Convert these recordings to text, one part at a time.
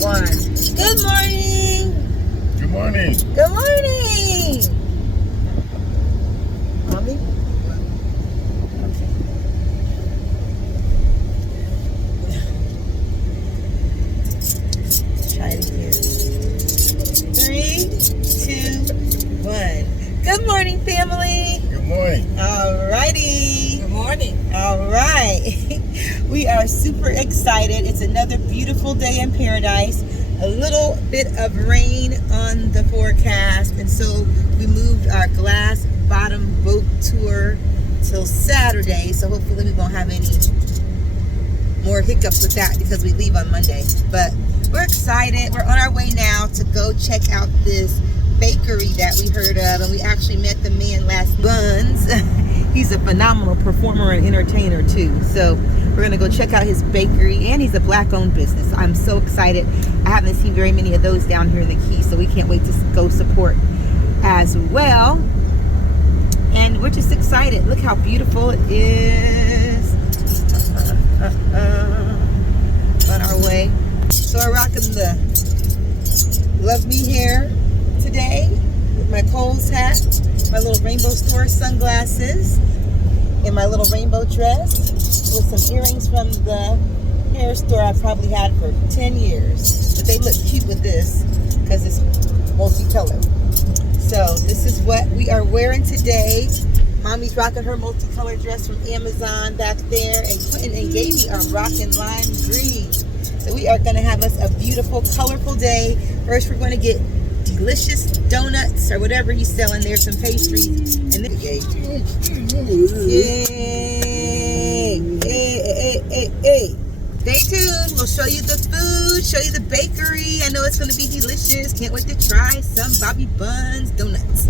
one. Good morning. Good morning. Good morning. Mommy? Okay. Try it again. 3, 2, 1. Good morning, family. Good morning. All righty. Good morning. All right. We are super excited. It's another beautiful day in paradise. A little bit of rain on the forecast, and so we moved our glass bottom boat tour till Saturday. So hopefully we won't have any more hiccups with that because we leave on Monday. But we're excited. We're on our way now to go check out this bakery that we heard of, and we actually met the man last Bunz. He's a phenomenal performer and entertainer too. So we're gonna go check out his bakery, and he's a black-owned business. I'm so excited. I haven't seen very many of those down here in the Keys, so we can't wait to go support as well. And we're just excited. Look how beautiful it is. On our way. So I'm rocking the Love Me hair today with my Kohl's hat, my little Rainbow Store sunglasses, and my little rainbow dress with some earrings from the hair store I probably had for 10 years. But they look cute with this because it's multicolored. So this is what we are wearing today. Mommy's rocking her multicolored dress from Amazon back there, and Quentin and Gaby are rocking lime green. So we are going to have us a beautiful, colorful day. First, we're going to get delicious donuts or whatever he's selling there, some pastries, and then yay! Hey. Stay tuned. We'll show you the food, show you the bakery. I know it's going to be delicious. Can't wait to try some Bob Bunz donuts.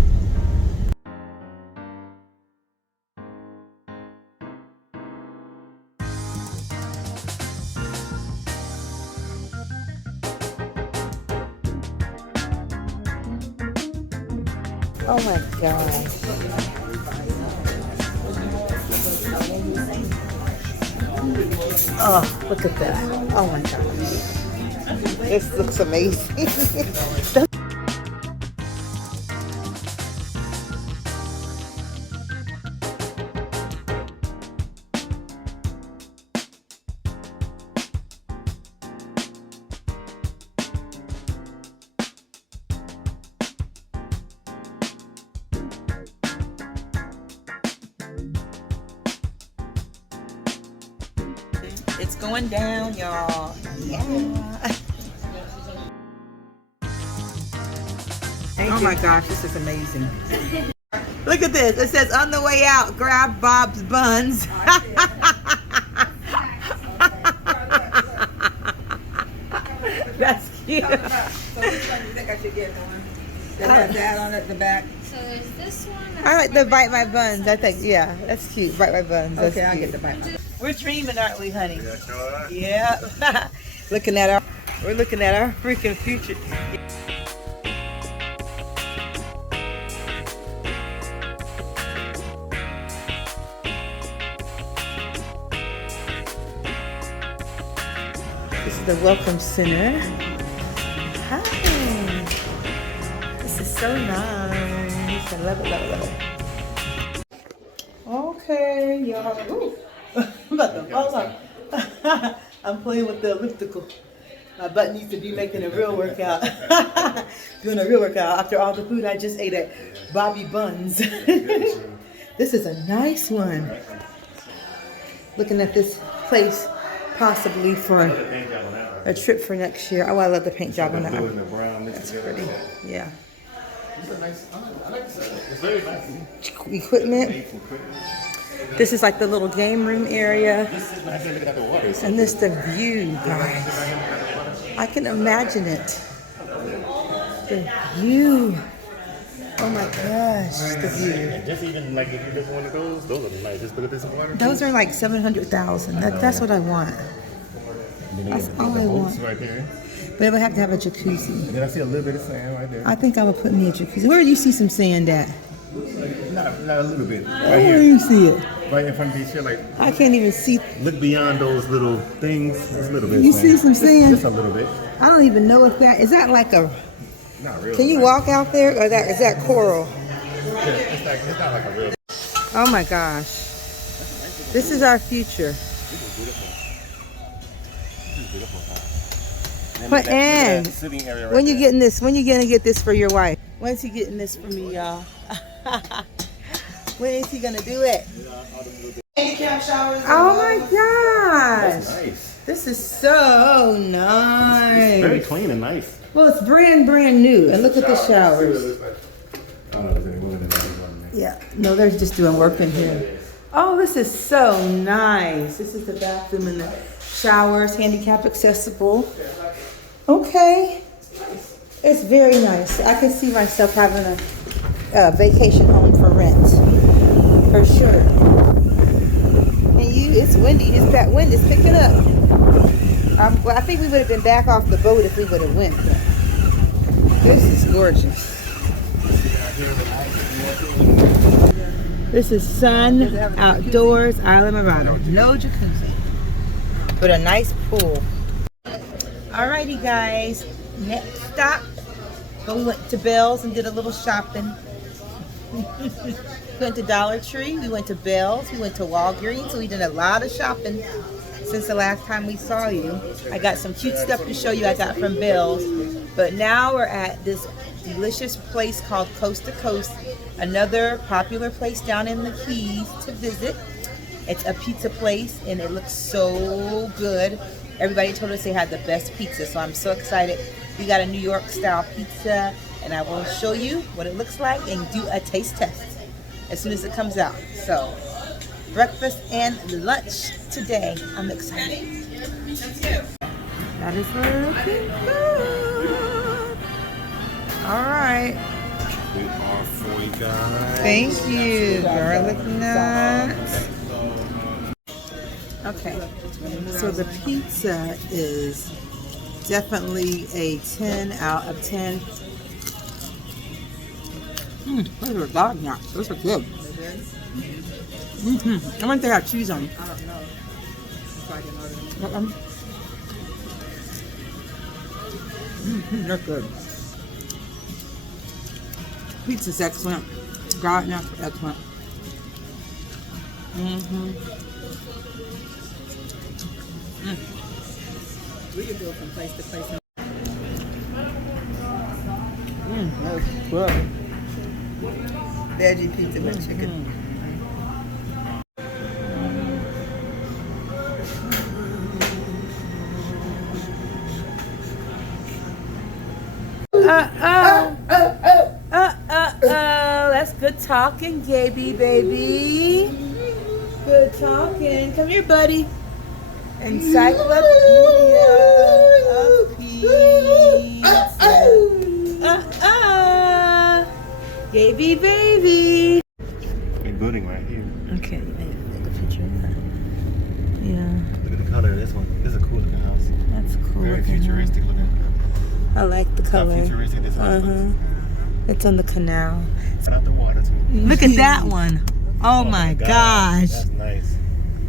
Oh my gosh. Oh, look at that. Oh my gosh. This looks amazing. It's going down, y'all. Yeah. Oh my gosh, this is amazing. Look at this. It says on the way out, grab Bob's Bunz. That's cute. So which one do you think I should get one? That has that on it, the back. So there's this one. I like the Bite My Buns. I think, yeah, that's cute. Bite My Buns. That's Okay, I'll cute. get the Bite My Buns. We're dreaming, aren't we, honey? Yeah, sure. Yeah. We're looking at our freaking future. This is the Welcome Center. Hi. This is so nice. I love it, love it, love it. Okay, y'all. Ooh. I'm about to fall off. I'm playing with the elliptical. My butt needs to be making a real workout. Doing a real workout after all the food I just ate at Bobby Bunz. This is a nice one. Looking at this place possibly for a trip for next year. Oh, I love the paint job on that one. That's pretty. Yeah. It's a nice, I like this. It's very nice. Equipment. This is like the little game room area. And this the view, guys. I can imagine it. The view. Oh my gosh, the view. Just even like if you just one of those are nice. Just look at this water. Those are like 700,000. That's what I want. That's all I want. Right there. But it would have to have a jacuzzi. And then I see a little bit of sand right there. I think I would put me a jacuzzi. Where do you see some sand at? Not a little bit. Right Where do here. you see it? Right in front of these shit, like I can't even see. look beyond those little things. Just a little bit. You man. see some sand? Just a little bit. I don't even know if that is that like a. Not real. Can you walk out there, or that is that coral? It's not like a real. Oh my gosh, this is our future. Quentin, when you getting this? When you gonna get this for your wife? When's he getting this for me, y'all? When is he gonna do it? Handicap showers. Oh my gosh! That's nice. This is so nice. Very clean and nice. Well, it's brand new, and look at the showers. I don't know if there's any women in there. Yeah, no, they're just doing work in here. Oh, this is so nice. This is the bathroom and the showers, handicap accessible. Okay, it's very nice. I can see myself having a vacation home for rent, for sure. And it's windy. That wind is picking up. Well, I think we would have been back off the boat if we would have went. This is gorgeous. This is sun, outdoors, Island Marano. No jacuzzi, but a nice pool. Alrighty guys, next stop, we went to Bell's and did a little shopping. We went to Dollar Tree, we went to Bell's, we went to Walgreens, so we did a lot of shopping since the last time we saw you. I got some cute stuff to show you I got from Bell's, but now we're at this delicious place called Coast to Coast, another popular place down in the Keys to visit. It's a pizza place and it looks so good. Everybody told us they had the best pizza, so I'm so excited. We got a New York style pizza and I will show you what it looks like and do a taste test as soon as it comes out. So breakfast and lunch today. I'm excited. That is looking good. All right. We are for you guys. Thank you. Garlic nuts. Okay. So the pizza is definitely a 10 out of 10. Those are dog nuts. Those are good. I wonder if they have cheese on them. I don't know. If I can order them. They're good. Pizza's excellent. Garlic nuts are excellent. We can do it from place to place. That's good. Veggie pizza with chicken. That's good talking, Gaby, baby. Good talking. Come here, buddy. Encyclopedia of pizza. Gaby, baby. A building right here. Okay, take a picture of that. Yeah, Look at the color of this one. This is a cool looking house. that's cool. Very looking, huh? futuristic looking. I like the How color. futuristic this house looks. It's on the canal. It's out the water too. Look at that one. Oh my gosh. That's nice.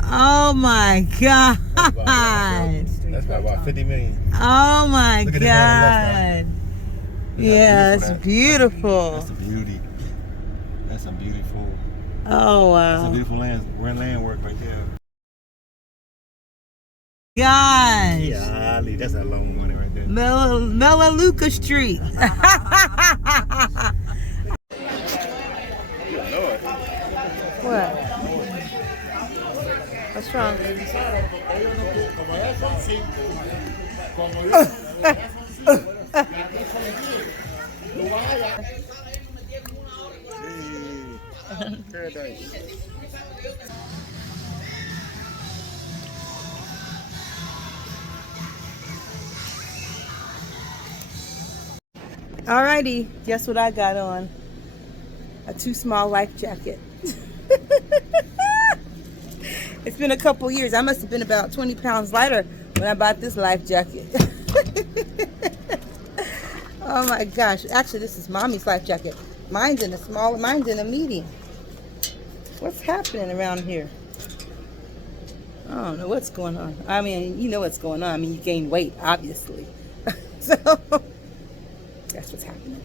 Oh my god. That's about 50 million. Oh my Look at this one on the left god. Yeah, it's That's beautiful. a beauty. That's a beautiful. Oh That's a wow. beautiful land work right there. Gosh. Yeah, Ali, that's a long money right there. Melaleuca Street. You know it. What? What's wrong? Paradise. Alrighty, guess what I got on? A too small life jacket. It's been a couple years. I must have been about 20 pounds lighter when I bought this life jacket. Oh my gosh. Actually, this is mommy's life jacket. Mine's in a small, mine's in a medium. What's happening around here? I don't know what's going on. I mean, you know what's going on. I mean, you gain weight, obviously. So that's what's happening.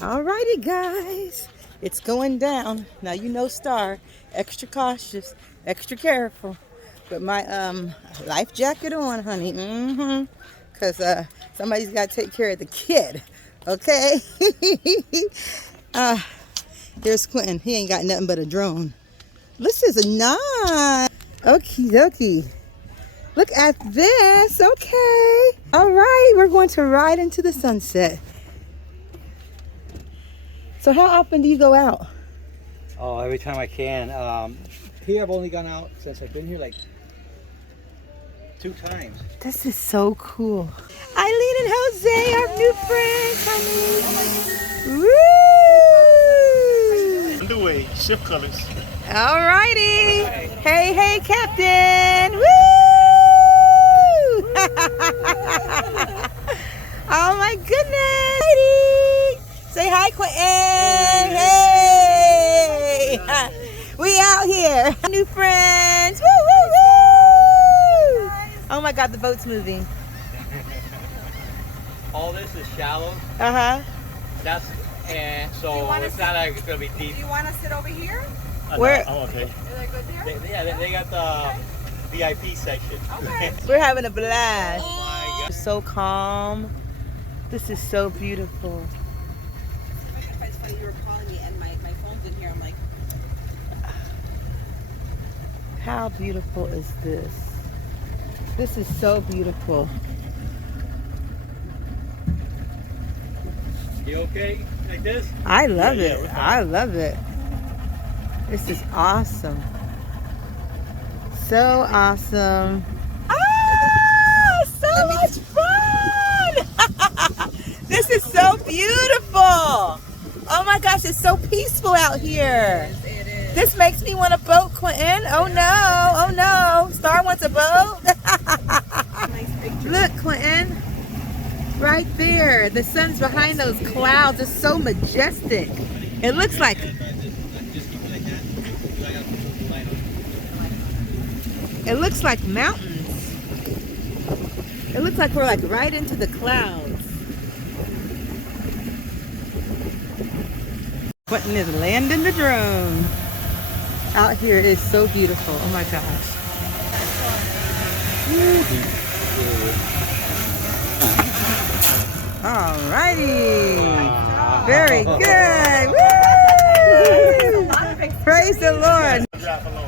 Alrighty, guys, it's going down. Now you know Staar, extra cautious, extra careful. Put my life jacket on, honey. Cause somebody's got to take care of the kid. Okay. Here's Quentin. He ain't got nothing but a drone. This is a nice. Okie dokie. Look at this. Okay. All right, we're going to ride into the sunset. So how often do you go out? Oh, every time I can. Here I've only gone out since I've been here like 2 times. This is so cool. Eileen and Jose, our new friends, honey. Woo! Underway, shift colors. All righty. Hey, hey, Captain. Woo! Oh my goodness. Say hi, Quentin. Hey. We out here. New friends. Woo, woo, woo. Oh my God, the boat's moving. All this is shallow. Uh-huh. That's so it's not like it's gonna be deep. Do you want to sit over here? Where? Oh, okay. Is that good there? They got the VIP section. Okay. We're having a blast. Oh my God. It's so calm. This is so beautiful. It's funny you were calling me and my phone's in here. I'm like, How beautiful is this? This is so beautiful. You okay like this? I love Yeah, it. we're fine. I love it. This is awesome. So awesome. Ah, so much fun! This is so beautiful. Oh my gosh, it's so peaceful out here. it is. This makes me want a boat, Quentin. Oh no, oh no. Staar wants a boat. Nice picture. Look, Quentin. Right there. The sun's behind those clouds. It's so majestic. It looks like mountains. It looks like we're like right into the clouds. Quentin is landing the drone. Out here is so beautiful. Oh my gosh. Alrighty. Very good. Woo! Praise the Lord.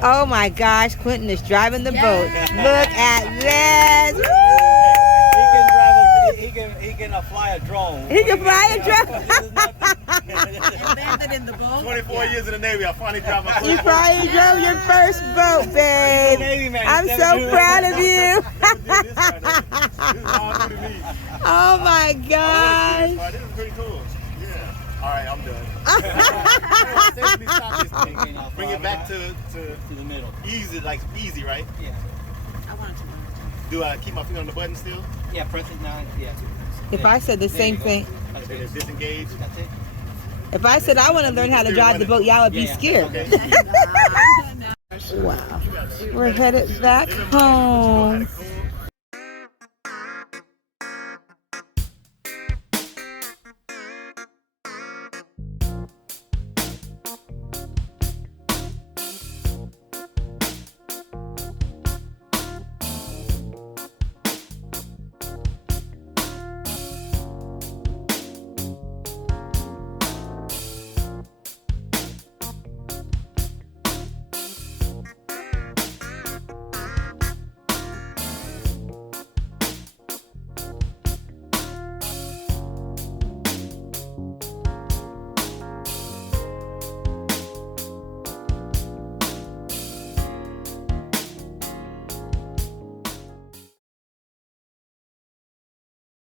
Oh my gosh, Quentin is driving the boat. Look at this. Woo! He can fly a drone. He can fly a drone. Landed in the boat. 24 years in the Navy, I finally dropped my You finally drove your first boat, babe. Navy man, I'm he's so never proud of you. This is all new to me. Oh my gosh. This is pretty cool. Yeah. All right, I'm done. Safely stop this thing. Bring it back to the middle. easy, like easy, right? Yeah. I wanted to know. Do I keep my finger on the button still? Yeah, press it now. Yeah. If I said the same thing, That's And it. it's disengaged. That's it. if I said I want to learn how to drive the boat, y'all would be scared. Okay. Wow. We're headed back home.